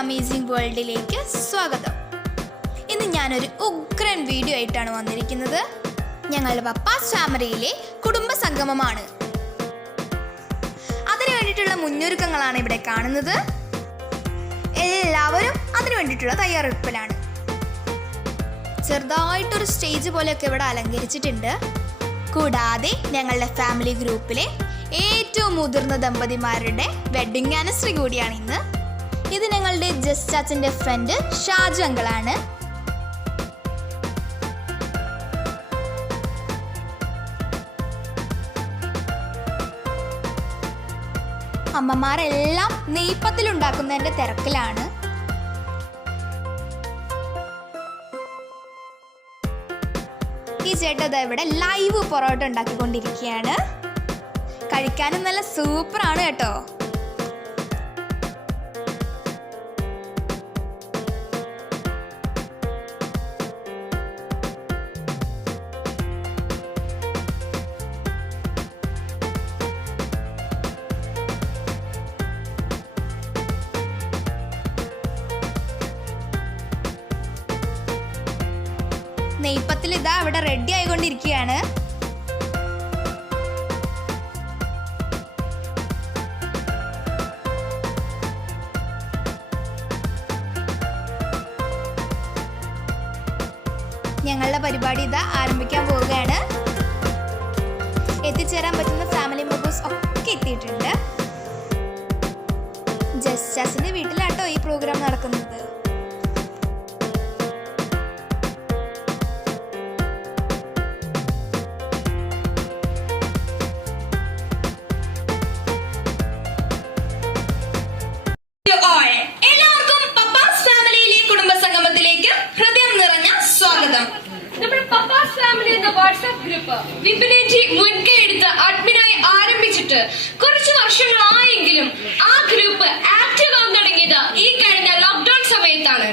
Amazing വേൾഡിലേക്ക് സ്വാഗതം. ഇന്ന് ഞാനൊരു ഉഗ്രൻ വീഡിയോ ആയിട്ടാണ് വന്നിരിക്കുന്നത്. ഞങ്ങളുടെ പപ്പാസ് ഫാമിലിയിലെ കുടുംബ സംഗമമാണ്. അതിനു വേണ്ടിയിട്ടുള്ള മുന്നൊരുക്കങ്ങളാണ് ഇവിടെ കാണുന്നത്. എല്ലാവരും അതിനു വേണ്ടിയിട്ടുള്ള തയ്യാറെടുപ്പിലാണ്. ചെറുതായിട്ടൊരു സ്റ്റേജ് പോലെയൊക്കെ ഇവിടെ അലങ്കരിച്ചിട്ടുണ്ട്. കൂടാതെ ഞങ്ങളുടെ ഫാമിലി ഗ്രൂപ്പിലെ ഏറ്റവും മുതിർന്ന ദമ്പതിമാരുടെ വെഡിങ് ആനിവേഴ്സറി കൂടിയാണ് ഇന്ന്. ഇത് ഞങ്ങളുടെ ജസ്റ്റ് ചാച്ചന്റെ ഫ്രണ്ട് ഷാജു അങ്കിളാണ്. അമ്മമാരെല്ലാം നെയ്പ്പത്തിൽ ഉണ്ടാക്കുന്നതിന്റെ തിരക്കിലാണ്. ഈ ചേട്ടൻ ഇവിടെ ലൈവ് പൊറോട്ട ഉണ്ടാക്കിക്കൊണ്ടിരിക്കുകയാണ്. കഴിക്കാനും നല്ല സൂപ്പറാണ് കേട്ടോ. നെയ്പ്പത്തിൽ ഇതാ ഇവിടെ റെഡി ആയിക്കൊണ്ടിരിക്കുകയാണ്. ഞങ്ങളുടെ പരിപാടി ഇതാ ആരംഭിക്കാൻ പോവുകയാണ്. എത്തിച്ചേരാൻ പറ്റുന്ന ഫാമിലി മെമ്പേഴ്സ് ഒക്കെ എത്തിയിട്ടുണ്ട്. ജസ്റ്റാസിന്റെ വീട്ടിലാട്ടോ ഈ പ്രോഗ്രാം നടക്കുന്നത്. വാട്സ്ആപ്പ് ഗ്രൂപ്പ് വിപിനേജി മുൻകൈയെടുത്ത് അഡ്മിനായി ആരംഭിച്ചിട്ട് കുറച്ച് വർഷങ്ങളായെങ്കിലും ആ ഗ്രൂപ്പ് ആക്റ്റീവ് ആകാൻ തുടങ്ങിയത് ഈ കഴിഞ്ഞ ലോക്ക്ഡൌൺ സമയത്താണ്.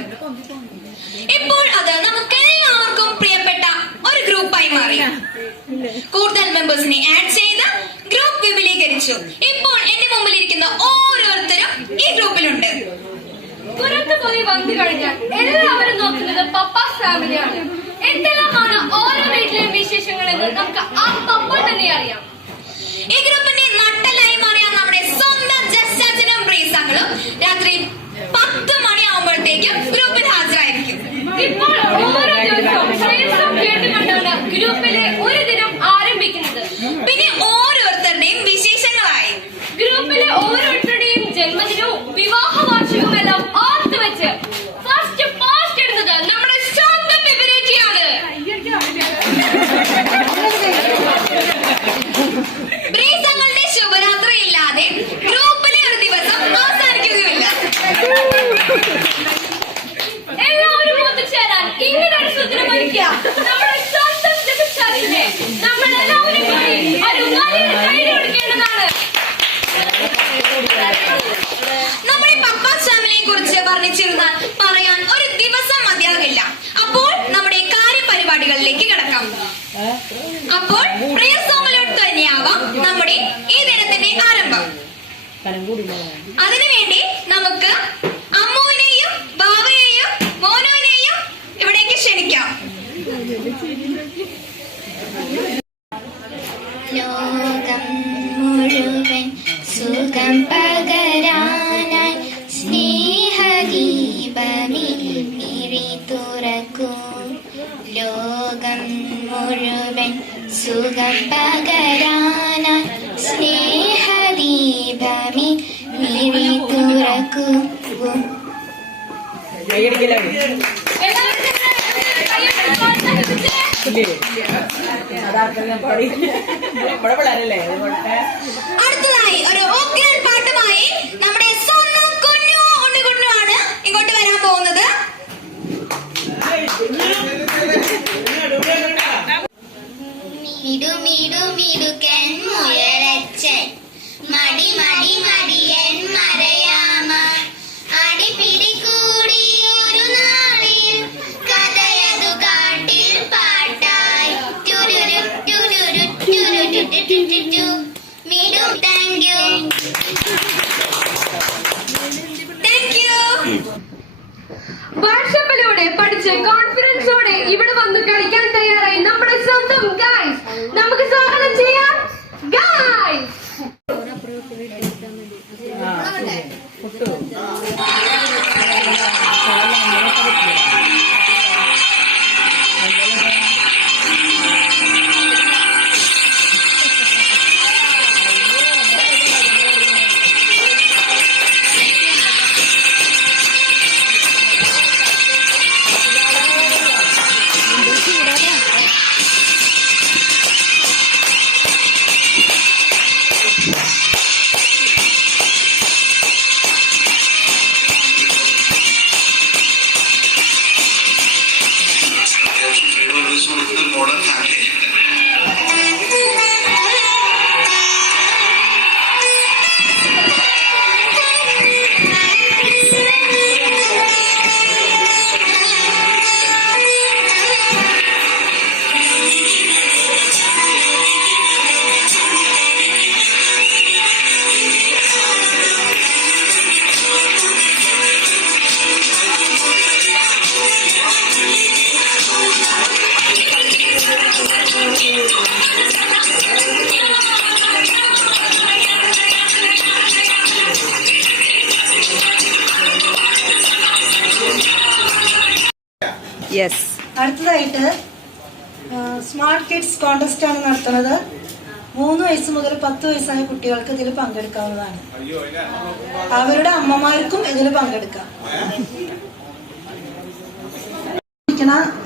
ഇപ്പോൾ അത് നമുക്കെല്ലാവർക്കും പ്രിയപ്പെട്ട ഒരു ഗ്രൂപ്പായി മാറി. കൂടുതൽ മെമ്പേഴ്സിനെ ആഡ് ചെയ്ത് ഗ്രൂപ്പ് വിപുലീകരിച്ചു. ഇപ്പോൾ എന്റെ മുമ്പിലിരിക്കുന്ന ഓരോരുത്തരും ഈ ഗ്രൂപ്പിലുണ്ട്. പുറത്തു പോയി വന്നു കഴിഞ്ഞാൽ എല്ലാവരും നോക്കുന്നത് പപ്പാസ് ഫാമിലിയാണ്. എന്തെല്ലാമാണ് ഓരോ വീട്ടിലെയും വിശേഷങ്ങളെന്ന് നമുക്ക് അപ്പോൾ തന്നെ അറിയാം. ഈ ഗ്രൂപ്പിന്റെ നട്ടലായി മാറിയ നമ്മുടെ സ്വന്തം ജസ്റ്റാച്ചനും ബ്രീസാങ്ങളും രാത്രി 10 മണിയാവുമ്പോഴത്തേക്കും ഗ്രൂപ്പിൽ ഹാജരായിരിക്കും. ഇപ്പോൾ ഓരോ ദിവസവും കേട്ടുകൊണ്ടാണ് ഗ്രൂപ്പിലെ ഒരു ദിനം ആരംഭിക്കുന്നത്. പിന്നെ ഓരോരുത്തരുടെയും വിശേഷങ്ങളായി ഗ്രൂപ്പിലെ ഓരോരുത്തരുടെയും ജന്മദിനവും വിവാഹ വാർഷികവും എല്ലാം ഓർത്ത് വെച്ച് ഫസ്റ്റ് പോസ്റ്റ് ഇടുന്നത് നമ്മുടെ സ്വന്തം വിപരീതിയാണ്. ബ്രീസങ്ങളുടെ ശുഭരാത്രി ഇല്ലാതെ ഗ്രൂപ്പിലെ ഒരു ദിവസം അവസാനിക്കുകയില്ല. എല്ലാവരും ഒത്തുചേരാൻ ഇങ്ങനൊരു സുദിനം ഒരുക്കുക നമ്മുടെ സ്വന്തം ജസ്റ്റാസിനെ നമ്മൾ എല്ലാവരും കൂടി ഒരു വലിയ കൈ കൊടുക്കേണ്ടതാണ്. നമ്മുടെ പപ്പാസ് ഫാമിലിയെ കുറിച്ച് വർണ്ണിച്ചിരുന്നാൽ പറയാൻ ഒരു ദിവസം മതിയാകില്ല. അപ്പോൾ നമ്മുടെ കാര്യപരിപാടികളിലേക്ക് കിടക്കാം. അപ്പോൾ പ്രിയ സോങ്ങിലോട്ട് തന്നെയാവാം നമ്മുടെ ഈ ദിനത്തിന്റെ ആരംഭം. അതിനുവേണ്ടി നമുക്ക് അമ്മുവിനെയും ബാവയെയും മോനുവിനെയും ഇവിടേക്ക് ക്ഷണിക്കാം. ലോകം മുഴുവൻ സുഖം പകരാനായി സ്നേഹദീപമേ മിഴി തുറക്കൂ. ലോകം മുഴുവൻ സുഖം പകരാനായി സ്നേഹദീപമേ മിഴി തുറക്കൂ. അടുത്തതായി ഒരു ഓഗ്രാൻ പാട്ടുമായി നമ്മുടെ സ്വന്തം കുഞ്ഞു ഉണ്ണിക്കുണ്ണുമാണ് ഇങ്ങോട്ട് വരാൻ പോകുന്നത്. മിടുമിടുമിടുക്കൻ മുയലച്ചൻ മടി മടി മടിയൻ മറയാമ അടിപിടി കൂടി ഒരു നാളിൽ കഥയതു കാട്ടിൽ പാട്ടായി ടുരുരു ടുരുരു ടുരുരു ടുരുരു മിടു. Thank you. യെസ്. അടുത്തതായിട്ട് സ്മാർട്ട് കിഡ്സ് കോൺടെസ്റ്റ് ആണ് നടത്തുന്നത്. 3 വയസ്സ് മുതൽ 10 വയസ്സായ കുട്ടികൾക്ക് ഇതിൽ പങ്കെടുക്കാവുന്നതാണ്. അവരുടെ അമ്മമാർക്കും ഇതിൽ പങ്കെടുക്കാം.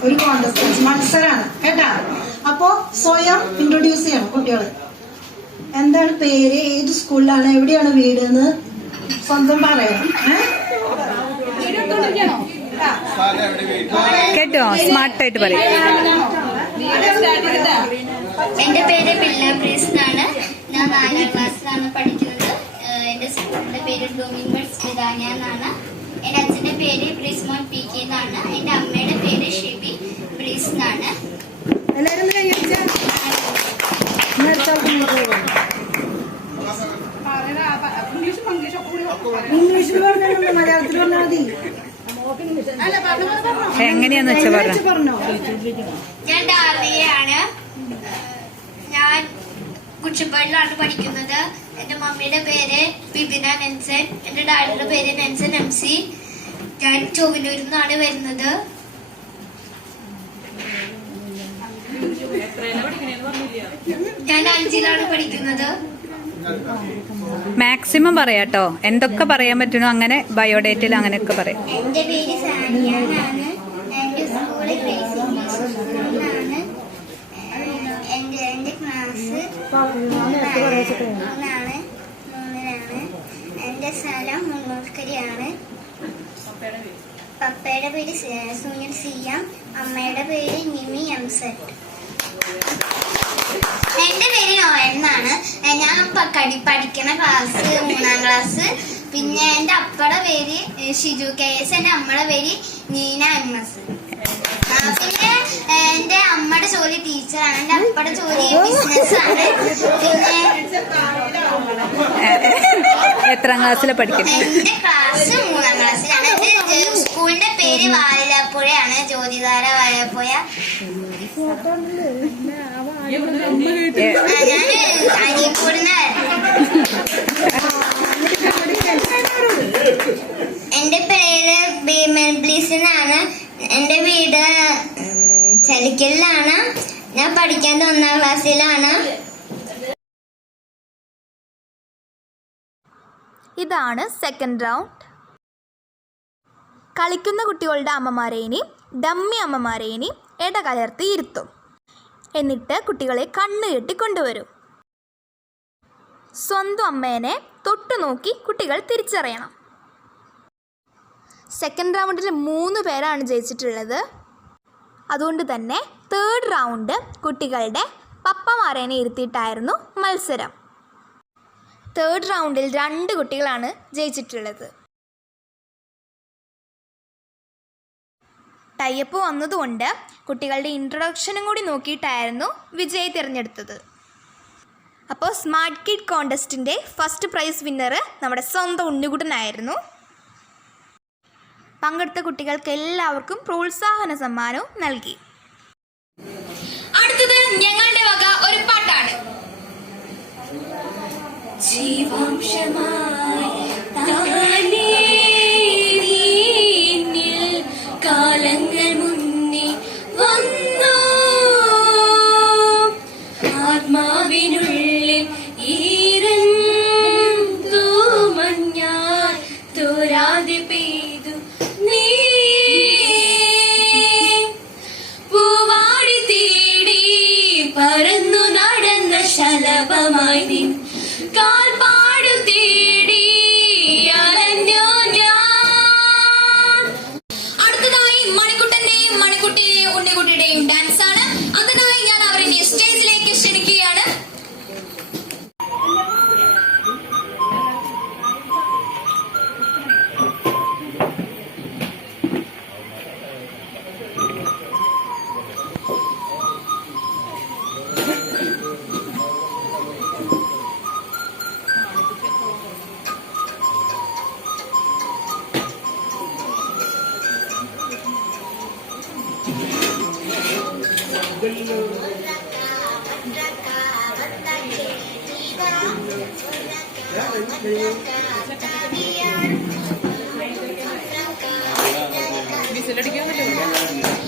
ഒരു കോൺടെസ്റ്റ് മത്സരമാണ് കേട്ടാ. അപ്പോ സ്വയം ഇൻട്രൊഡ്യൂസ് ചെയ്യണം കുട്ടികള്. എന്താണ് പേര്, ഏത് സ്കൂളിലാണ്, എവിടെയാണ് വീട് എന്ന് സ്വന്തം പറയണം. കേട്ടോ, സ്മാർട്ടായിട്ട് പറയും. എന്റെ പേര് ബില്ല പ്രീസ് എന്നാണ്. ഞാൻ 4ാം ക്ലാസ്സിലാണ് പഠിക്കുന്നത്. എന്റെ സ്കൂളിന്റെ പേര് ബ്ലൂമിംഗ് ബഡ്സ് വിധാനിയ എന്നാണ്. എന്റെ അച്ഛന്റെ പേര് ബ്രിസ്മോൻ പി കെ എന്നാണ്. എന്റെ അമ്മയുടെ പേര് ഷിബി ബ്രീസ് എന്നാണ്. ഇംഗ്ലീഷിൽ പറഞ്ഞോ മലയാളത്തിൽ പറഞ്ഞാൽ മതി. എങ്ങനെയാന്ന് വെച്ചാ പറഞ്ഞോ. ഞാൻ ഡാർലിയാണ്. ഞാൻ കുച്ചിപ്പാടിലാണ് പഠിക്കുന്നത്. എന്റെ മമ്മിയുടെ പേര് ബിബിന നെൻസൻ. എന്റെ ഡാഡിയുടെ പേര് നെൻസൻ MC. ഞാൻ ചൊവ്വനൂരിൽ നിന്നാണ് വരുന്നത്. ഞാൻ 5ലാണ് പഠിക്കുന്നത്. മാക്സിമം പറയാട്ടോ, എന്തൊക്കെ പറയാൻ പറ്റുന്നോ അങ്ങനെ ബയോഡേറ്റയിൽ അങ്ങനെയൊക്കെ പറയാം. എന്റെ പേര് സാനിയാണ്. എന്റെ സ്കൂള് ഗ്രേസ് ഇംഗ്ലീഷ് സ്കൂളിലാണ്. എന്റെ ക്ലാസ് 3ാണ്. എന്റെ സ്ഥലം മുന്നൂർക്കരിയാണ്. പപ്പയുടെ പേര് സുനിൽ സിയാം. അമ്മയുടെ പേര് നിമി എംസെറ്റ്. എന്റെ പേര് നോയൽ എന്നാണ്. ഞാൻ പഠിക്കണ ക്ലാസ് 3ാം ക്ലാസ്. പിന്നെ എന്റെ അപ്പയുടെ പേര് ഷിജു KS. എന്റെ അമ്മയുടെ പേര് നീന MS. പിന്നെ എന്റെ അമ്മയുടെ ജോലി ടീച്ചറാണ്. എന്റെ അപ്പയുടെ ജോലി ബിസിനസ്സാണ്. പിന്നെ എത്രാം ക്ലാസ്സിലെ പഠിക്കുന്നത്? എന്റെ ക്ലാസ് 3ാം ക്ലാസ്സിലാണ്. എന്റെ സ്കൂളിന്റെ പേര് വാലിലാപ്പുഴയാണ്. ജ്യോതിധാര വാലിലാപ്പുഴ. എന്റെ പേര് ബീമൽ ബ്ലീസ് എന്നാണ്. എന്റെ വീട് ചലിക്കലിലാണ്. ഞാൻ പഠിക്കുന്നത് 1ാം ക്ലാസ്സിലാണ്. ഇതാണ് സെക്കൻഡ് റൗണ്ട്. കളിക്കുന്ന കുട്ടികളുടെ അമ്മമാരേനെയും ഡമ്മി അമ്മമാരേനെയും ഇടകലർത്തി ഇരുത്തും. എന്നിട്ട് കുട്ടികളെ കണ്ണ് കെട്ടി കൊണ്ടുവരും. സ്വന്തം അമ്മേനെ തൊട്ടു നോക്കി കുട്ടികൾ തിരിച്ചറിയണം. സെക്കൻഡ് റൗണ്ടിൽ 3 പേരാണ് ജയിച്ചിട്ടുള്ളത്. അതുകൊണ്ട് തന്നെ 3rd റൗണ്ട് കുട്ടികളുടെ പപ്പമാരേനെ ഇരുത്തിയിട്ടായിരുന്നു മത്സരം. 3rd റൗണ്ടിൽ 2 കുട്ടികളാണ് ജയിച്ചിട്ടുള്ളത്. ടൈപ്പ് വന്നതുകൊണ്ട് കുട്ടികളുടെ ഇൻട്രൊഡക്ഷനും കൂടി നോക്കിയിട്ടായിരുന്നു വിജയി തിരഞ്ഞെടുത്തത്. അപ്പോൾ സ്മാർട്ട് കിഡ് കോൺടെസ്റ്റിൻ്റെ ഫസ്റ്റ് പ്രൈസ് വിന്നർ നമ്മുടെ സ്വന്തം ഉണ്ണിക്കുട്ടനായിരുന്നു. പങ്കെടുത്ത കുട്ടികൾക്ക് എല്ലാവർക്കും പ്രോത്സാഹന സമ്മാനവും നൽകി. അടുത്തത് ഞങ്ങളുടെ വക ഒരു പാട്ടാണ്. ജീവാംശമായി താനേ നിന്നിൽ കാലങ്ങൾ മുന്നേ വന്നു. ആത്മാവിനുള്ളിൽ ഈരന്തു മഞ്ഞാൽ തോരാതെ പെയ്തു നീ. പൂവാടി തേടി പറന്നു നടന്ന ശലഭമായി നിൻ കാൽപ്പാടു തേടി അലഞ്ഞു ഞാൻ. അടുത്തതായി മണിക്കുട്ടന്റെയും മണിക്കുട്ടിയുടെയും ഉണ്ണിക്കുട്ടിയുടെയും ഡാൻസ് ആണ്. അതിനായി ഞാൻ അവരെ സ്റ്റേജിലേക്ക് ക്ഷണിക്കുകയാണ്.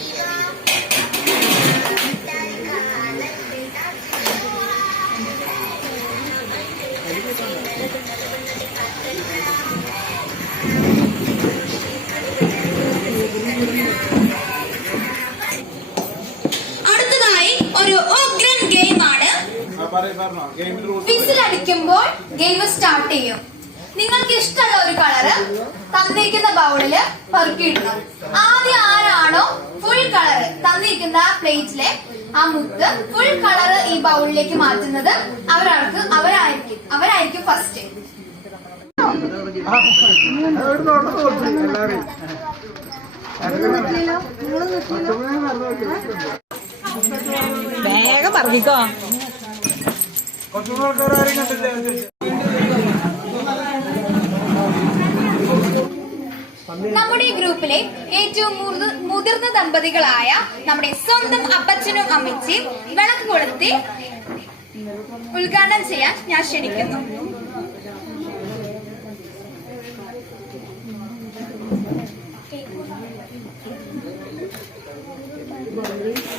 ിൽ വിസിലടിക്കുമ്പോൾ ഗെയിം സ്റ്റാർട്ട് ചെയ്യും. നിങ്ങൾക്ക് ഇഷ്ടമുള്ള ഒരു കളറ് തന്നിരിക്കുന്ന ബൗളില് പെറുക്കിയിടണം. ആദ്യം ആരാണോ ഫുൾ കളറ് തന്നിരിക്കുന്ന പ്ലേറ്റിലെ ആ മുത്ത് ഫുൾ കളറ് ഈ ബൗളിലേക്ക് മാറ്റുന്നത് അവരായിരിക്കും ഫസ്റ്റ്. വേഗം പറഞ്ഞിക്കോ. നമ്മുടെ ഈ ഗ്രൂപ്പിലെ ഏറ്റവും മുതിർന്ന ദമ്പതികളായ നമ്മുടെ സ്വന്തം അപ്പച്ചനും അമ്മച്ചിയും വിളക്ക് കൊളുത്തി ഉദ്ഘാടനം ചെയ്യാൻ ഞാൻ ക്ഷണിക്കുന്നു.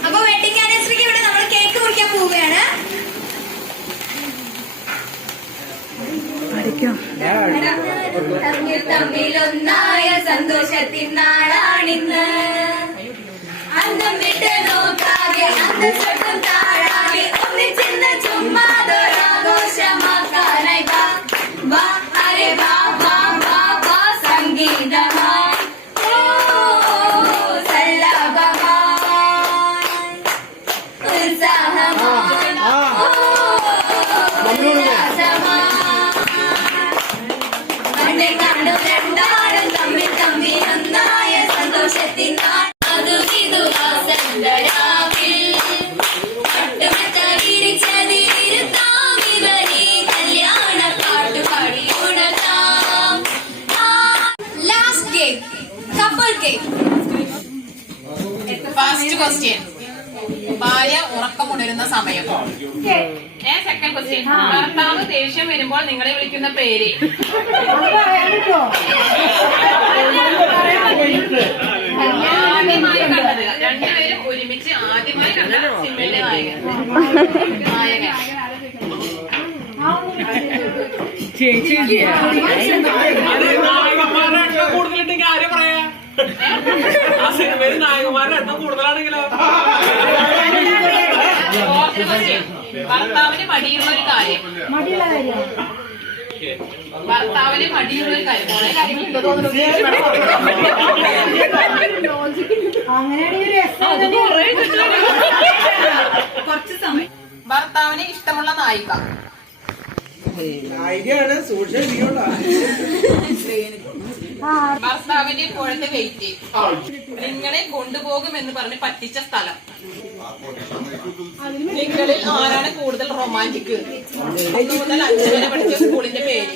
അപ്പൊ വെഡിങ് ആനിവേഴ്സറിക്ക് ഇവിടെ നമ്മൾ കേക്ക് മുറിക്കാൻ പോവുകയാണ്. തമ്മിലൊന്നായ സന്തോഷത്തിൻ നാളാണിന്ന്. അന്തം വിട്ട് നോക്കാതെ അന്തസ്സും താഴാതെ ഒന്നിച്ചെന്ന് ചുമ്മാതൊരാഘോഷമാക്കാനായി വാ വാ അരെ വാ വാ വാ വാ സംഗീതമായി സല്ലാപമായി ഉത്സാഹമായി ഉല്ലാസമായി കണ്ടു രണ്ടാളും തമ്മിൽ ഒന്നായ സന്തോഷത്തിൻ നാൾ. അതുമിതു വസന്തരാവിൽ പട്ടുമെത്ത വിരിച്ചതിരുത്താം ഇവരെ കല്യാണ പാട്ടുപാടി ഉണർത്താം. Last game, couple game. First question, ഭാര്യ ഉറക്കമുണരുന്ന സമയം. സെക്കൻഡ് ക്വസ്റ്റ്യൻ, ഭർത്താവ് ദേഷ്യം വരുമ്പോൾ നിങ്ങളെ വിളിക്കുന്ന പേര്. ആദ്യമായി കണ്ടത്, രണ്ടുപേരും ഒരുമിച്ച് ആദ്യമായി കണ്ട സിനിമയിലെ നായകൻ. നായകന്മാരുടെ കൂടുതലുണ്ടെങ്കിൽ ആരും പറയാ. ആ സിനിമയിൽ നായകന്മാരുടെ എണ്ണം കൂടുതലാണെങ്കിലോ. ഭർത്താവിന് മടിയുള്ള ഒരു കാര്യം. ഭർത്താവിന് മടിയുള്ള ഒരു കാര്യം. കുറെ കാര്യങ്ങളുണ്ടോ തോന്നുന്നു. കുറച്ച് സമയം. ഭർത്താവിന് ഇഷ്ടമുള്ള നായിക. നായികയാണ് സോഷ്യൽ മീഡിയ. ഭർത്താവിന്റെ ഇപ്പോഴത്തെ വെയിറ്റ്. നിങ്ങളെ കൊണ്ടുപോകുമെന്ന് പറഞ്ഞ് പറ്റിച്ച സ്ഥലം. നിങ്ങളിൽ ആരാണ് കൂടുതൽ റൊമാൻറ്റിക്? 1 മുതൽ 5 വരെ പഠിച്ച സ്കൂളിന്റെ പേര്.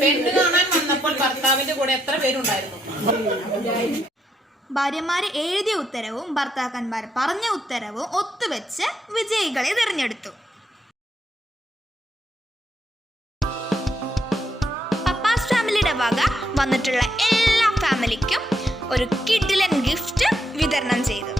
പെണ്ണ് കാണാൻ വന്നപ്പോൾ ഭർത്താവിന്റെ കൂടെ എത്ര പേരുണ്ടായിരുന്നു? ഭാര്യമാര് എഴുതിയ ഉത്തരവും ഭർത്താക്കന്മാർ പറഞ്ഞ ഉത്തരവും ഒത്തുവെച്ച് വിജയികളെ തിരഞ്ഞെടുത്തു. പപ്പാസ് ഫാമിലിയുടെ വക വന്നിട്ടുള്ള എല്ലാ ഫാമിലിക്കും ഒരു കിഡിലൻ ഗിഫ്റ്റ് വിതരണം ചെയ്തു.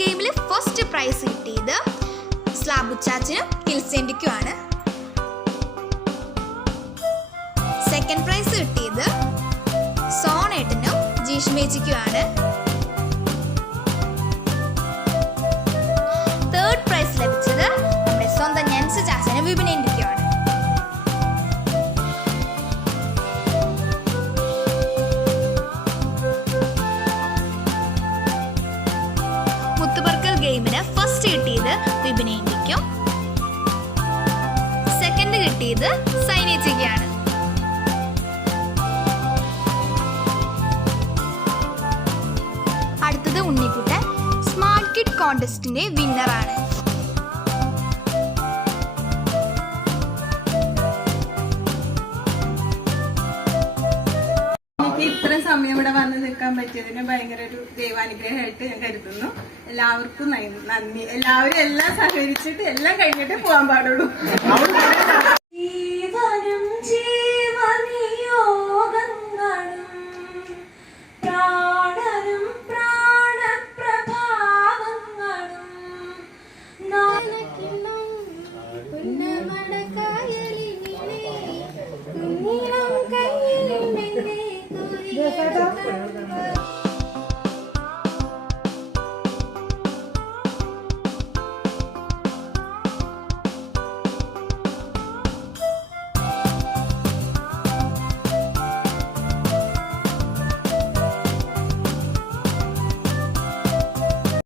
ഗെയിമിൽ ഫസ്റ്റ് പ്രൈസ് കിട്ടിയത് സ്ലാബുച്ചാച്ചിനും കിൽസെൻഡിക്കുമാണ്. സെക്കൻഡ് പ്രൈസ് കിട്ടിയത് സോണേട്ടനും ജീഷ്മേച്ചിക്കുമാണ്. ഫസ്റ്റ് ചാൻസിന് വിപിനേന്ത്യയ്ക്കുമാണ്. മുത്തുപർക്കൽ ഗെയിമിന് ഫസ്റ്റ് കിട്ടിയത് വിപിനേന്ത്യയ്ക്കും സെക്കൻഡ് കിട്ടിയത് സൈനേച്ചിക്കാണ്. അടുത്തത് ഉണ്ണിക്കുട്ടൻ സ്മാർട്ട് കിഡ് കോntestന്റെ വിന്നറാണ്. എനിക്ക് ഇത്ര സമയം ഇവിടെ വന്ന് നിൽക്കാൻ പറ്റിയതിന് ഭയങ്കര ഒരു ദൈവാനുഗ്രഹമായിട്ട് ഞാൻ കരുതുന്നു. എല്ലാവർക്കും നന്ദി. എല്ലാവരും എല്ലാം സഹകരിച്ചിട്ട് എല്ലാം കഴിഞ്ഞിട്ടേ പോകാൻ പാടുള്ളൂ.